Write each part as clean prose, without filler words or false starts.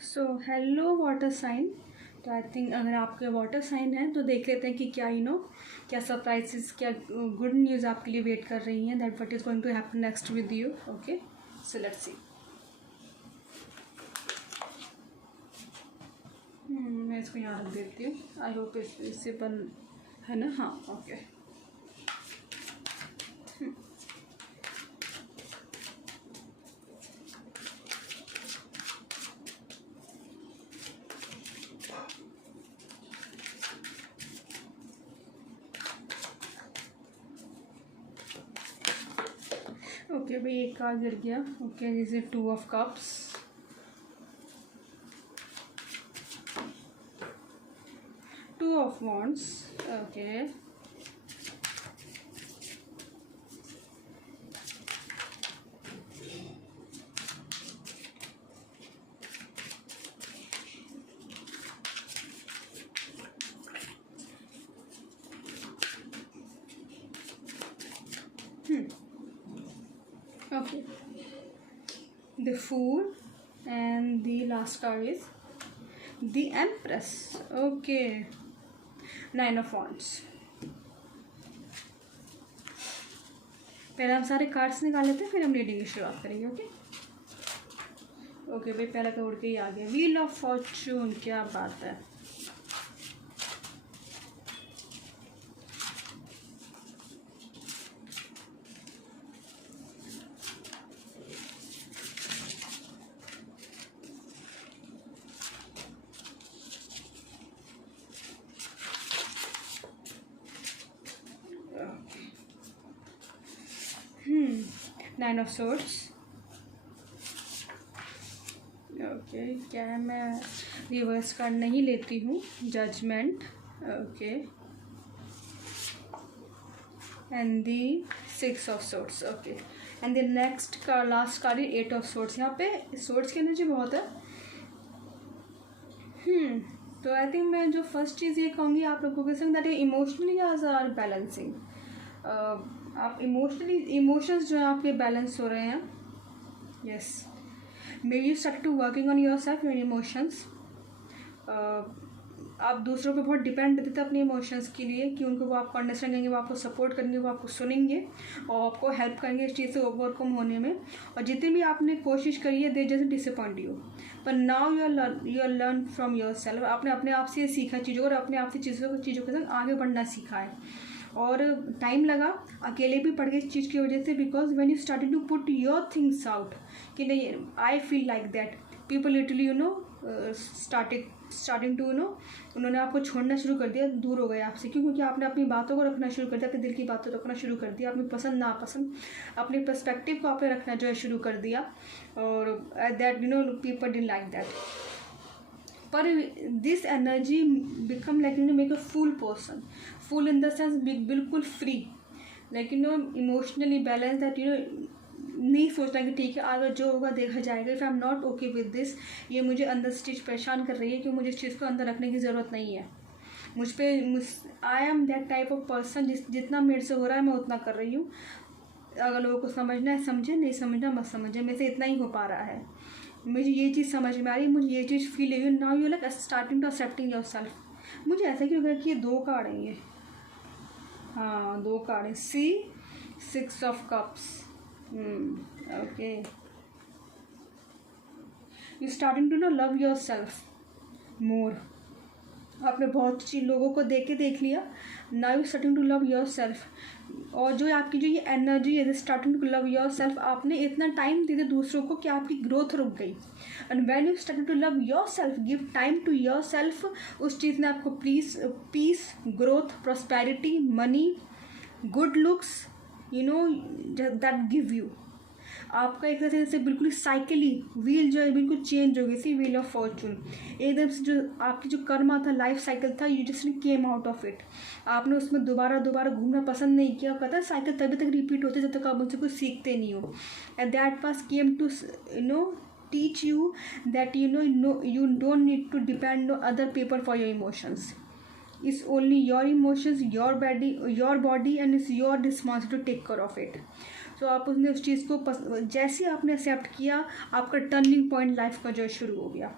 So hello water sign. तो I think अगर आपके वाटर साइन है तो देख लेते हैं कि क्या क्या सरप्राइजेस, क्या गुड न्यूज़ आपके लिए वेट कर रही हैं, that what is going to happen next with you. Okay, so let's see. मैं इसको यहाँ रख देती हूँ। आई होप इससे बन है ना। हाँ, ओके। ओके भाई, एक कार्ड गिर गया। Okay, this is 2 of cups, 2 of wands। Okay, okay, the Fool, and the last card is the Empress। okay, 9 of wands। पहले हम सारे कार्ड्स निकाल लेते हैं, फिर हम रीडिंग की शुरुआत करेंगे। ओके भाई, पहला तो उड़ के ही आ गया, व्हील ऑफ फॉर्चून। क्या बात है। Nine of swords. ओके, क्या है, मैं रिवर्स कार्ड नहीं लेती हूँ। Judgement. Okay, and the 6 of swords. Okay, and the next का last card is 8 of swords. यहाँ पे सोर्ड्स की एनर्जी बहुत है। तो आई थिंक मैं जो फर्स्ट चीज़ ये कहूँगी आप लोगों के संग, दैट इमोशनली आर बैलेंसिंग। आप इमोशंस जो है आपके बैलेंस हो रहे हैं। Yes, may you start to working on your self, your emotions. आप दूसरों पे बहुत डिपेंड रहते थे अपने इमोशंस के लिए, कि उनको वो आपको अंडरस्टैंड करेंगे, वो आपको सपोर्ट करेंगे, वो आपको सुनेंगे और आपको हेल्प करेंगे इस चीज़ से ओवरकम होने में। और जितनी भी आपने कोशिश करी है, दे जैसे डिसअपॉइंट यू, पर now you are learn from your self. आपने अपने आप से सीखा चीज़ों और अपने आप से चीज़ों के साथ आगे बढ़ना सीखा है। और टाइम लगा अकेले भी पढ़ गए इस चीज़ की वजह से, because when you started to put your things out कि नहीं, I feel like that, people literally starting to उन्होंने आपको छोड़ना शुरू कर दिया, दूर हो गए आपसे। क्योंकि आपने अपनी बातों को रखना शुरू कर दिया, अपने दिल की बातों को रखना शुरू कर दिया, अपनी पसंद नापसंद, अपने पर्सपेक्टिव को आपने रखना जो है शुरू कर दिया। और that people didn't like that. पर this energy become like make a full person, full in the sense बिल्कुल free, like emotionally balance, that नहीं सोचना कि ठीक है आगे जो होगा देखा जाएगा। If I am not okay with this, ये मुझे अंदर से चीज़ परेशान कर रही है कि मुझे इस चीज़ को अंदर रखने की ज़रूरत नहीं है। I am that type of person, जितना मेरे से हो रहा है मैं उतना कर रही हूँ। अगर लोगों को समझना है समझे, नहीं समझना मत समझे, मेरे से इतना ही हो पा रहा है। मुझे ये चीज़ समझ में आ रही है, मुझे ये चीज़ फील है। Now you like starting to accepting your self. मुझे ऐसा क्यों लग रहा है कि ये 2 कार्ड है ये। हाँ, 2 कार्ड है, see 6 of cups. Okay, you starting to love yourself more. आपने बहुत सी लोगों को देख लिया, now you starting to love yourself. और जो आपकी जो ये एनर्जी है, starting to love your self, आपने इतना टाइम दे दिया दूसरों को कि आपकी ग्रोथ रुक गई। And when you starting to love yourself, give time to yourself, उस चीज़ ने आपको peace, growth, prosperity, money, good looks, that give you. आपका एक तरह से बिल्कुल साइकिली व्हील जो है बिल्कुल चेंज हो गई थी, व्हील ऑफ फॉर्चून। एकदम से जो आपकी जो कर्मा था, लाइफ साइकिल था, you just came out of it. आपने उसमें दोबारा घूमना पसंद नहीं किया। कहता है साइकिल तभी तक रिपीट होती है जब तक आप उनसे कुछ सीखते नहीं हो। And that pass came to teach you that you don't need to depend on other people for your emotions. It's only your emotions, your body and it's your responsibility to take care of it. So आप उसने उस चीज़ को जैसे आपने accept किया, आपका turning point life का जो शुरू हो गया।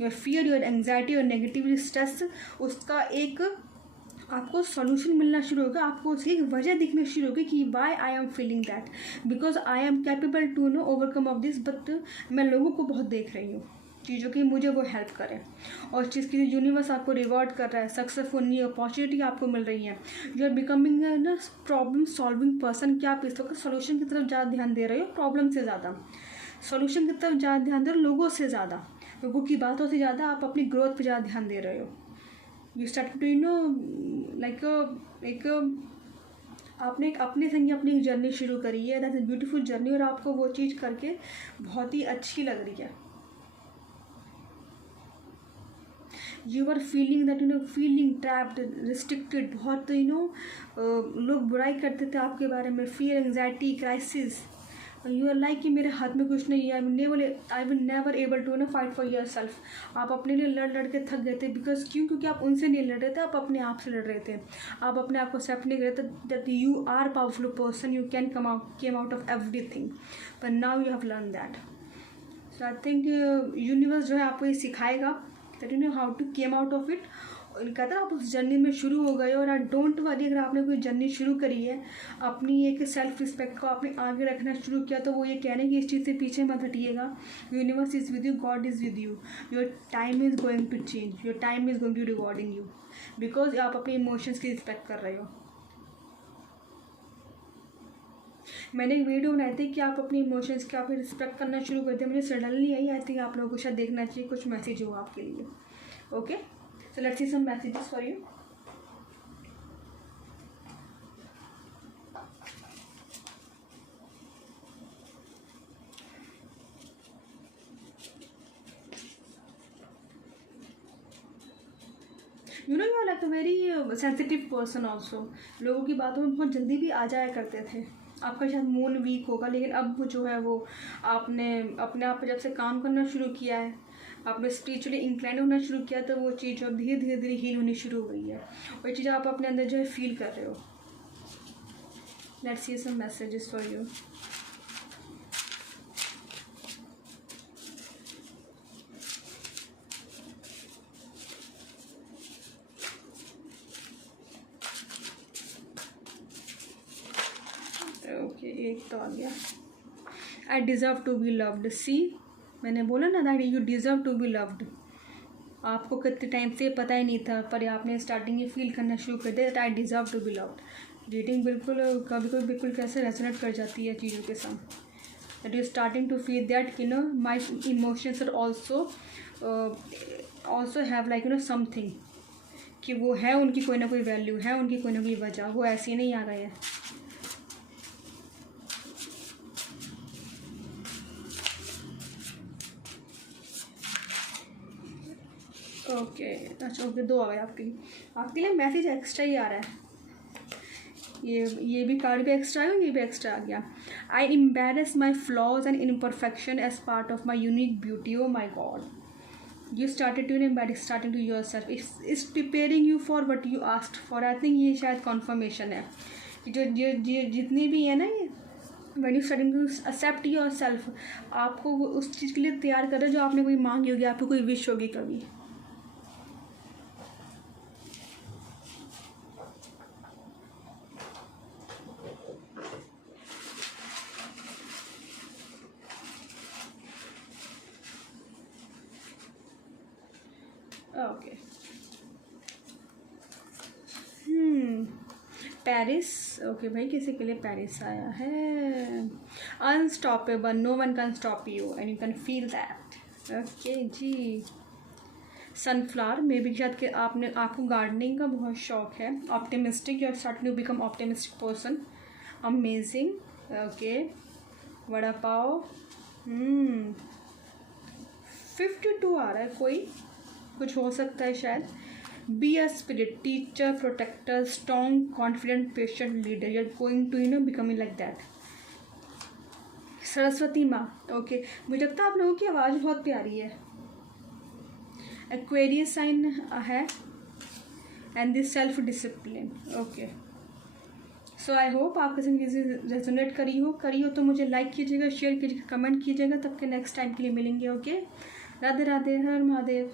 Your fear, your anxiety, your negative stress, उसका एक आपको सॉल्यूशन मिलना शुरू होगा, आपको उसकी एक वजह दिखनी शुरू होगी कि why I am feeling that, because I am capable to no overcome of this, but मैं लोगों को बहुत देख रही हूँ चीज़ों की मुझे वो हेल्प करें, और चीज़ की यूनिवर्स आपको रिवॉर्ड कर रहा है, सक्सेसफुल नई अपॉर्चुनिटी आपको मिल रही है, यू आर बिकमिंग ना प्रॉब्लम सॉल्विंग पर्सन। क्या आप इस वक्त सोल्यूशन की तरफ ज़्यादा ध्यान दे रहे हो, प्रॉब्लम से ज़्यादा सोल्यूशन की तरफ ज़्यादा ध्यान दे रहे हो, लोगों से ज़्यादा, लोगों की बातों से ज़्यादा आप अपनी ग्रोथ पर ज़्यादा ध्यान दे रहे हो। यू स्टार्ट टू लाइक एक आपने एक अपने संग अपनी जर्नी शुरू करी है, दैट इज ब्यूटीफुल जर्नी, और आपको वो चीज़ करके बहुत ही अच्छी लग रही है। You are feeling that feeling trapped, restricted, बहुत लोग बुराई करते थे आपके बारे में, fear, anxiety, crisis, you are like कि मेरे हाथ में कुछ नहीं है, I will never able to fight for yourself. आप अपने लिए लड़ के थक गए थे, बिकॉज क्योंकि आप उनसे नहीं लड़ रहे थे, आप अपने आप से लड़ रहे थे, आप अपने आप को एक्सेप्ट नहीं कर रहे थे that you are powerful person, you can came out of everything, but now you have learn that. So I think universe जो है आपको ये सिखाएगा that how to came out of it. कहता है आप उस जर्नी में शुरू हो गए, और डोंट वरी, अगर आपने कोई जर्नी शुरू करी है, अपनी एक सेल्फ रिस्पेक्ट को आपने आगे रखना शुरू किया, तो वो ये कहने कि इस चीज़ से पीछे मत हटिएगा, universe is with you, God is with you, your time is going to change, your time is going to rewarding you, because आप अपने इमोशंस की रिस्पेक्ट कर रहे हो। मैंने एक वीडियो बनाई थी कि आप अपने इमोशंस की आप रिस्पेक्ट करना शुरू कर दिया, मुझे सडनली आई थिंक आप लोगों को शायद देखना चाहिए, कुछ मैसेज हो आपके लिए। Okay, so let's see some messages for you. You are like a very sensitive person also, लोगों की बातों में बहुत जल्दी भी आ जाया करते थे। आपका शायद मूड वीक होगा, लेकिन अब वो जो है वो आपने अपने आप पर जब से काम करना शुरू किया है, आपने स्पिरिचुअली इंक्लाइंड होना शुरू किया, तो वो चीज़ जो धीरे धीरे धीरे हील होनी शुरू हो गई है, और ये चीज़ आप अपने अंदर जो है फील कर रहे हो। Let's see some messages for you. Okay, एक तो आ गया, I deserve to be loved. See, मैंने बोला ना that you deserve to be loved. आपको कितने टाइम से पता ही नहीं था, पर आपने स्टार्टिंग ये फील करना शुरू कर दिया that I deserve to be loved. Reading बिल्कुल कभी कभी बिल्कुल कैसे रेजोनेट कर जाती है चीज़ों के साथ, that you starting to feel that my emotions are also have like something, कि वो है, उनकी कोई ना कोई वैल्यू है, उनकी कोई ना कोई वजह, वो ऐसे ही नहीं आ गए हैं। ओके, अच्छा, ओके, दो आ गए आपके लिए मैसेज एक्स्ट्रा ही आ रहा है। ये भी कार्ड भी एक्स्ट्रा है, ये भी एक्स्ट्रा आ गया। I embrace my flaws and imperfection as part of my unique beauty, oh my God. You started to embrace starting to yourself, it's preparing you for what you asked for. I think ये शायद conformation है कि जो जितनी भी है ना, ये when you starting to accept yourself, आपको वो उस चीज़ के लिए तैयार कर रहे हो जो आपने कोई मांगी होगी, आपको कोई विश होगी कभी। Okay, Paris. ओके भाई, किसी के लिए पेरिस आया है। Unstoppable, no one can stop you and you can feel that. Okay जी। सनफ्लावर, मे बी शायद कि आपको गार्डनिंग का बहुत शौक है। Optimistic, you are starting to become optimistic person. Amazing. Okay, vada pav. 52 आ रहा है, कोई कुछ हो सकता है शायद। Be a spirit, teacher, protector, strong, confident, patient leader, you are going to becoming like that. Saraswati माँ। ओके, मुझे लगता है आप लोगों की आवाज़ बहुत प्यारी है। एक्वेरियस साइन है, and this self discipline. Okay, so I hope आपके संग चीज़ें रेजोनेट करी हो तो मुझे लाइक कीजिएगा, शेयर कीजिएगा, कमेंट कीजिएगा। तब के नेक्स्ट टाइम के लिए मिलेंगे। ओके, राधे राधे, हर महादेव।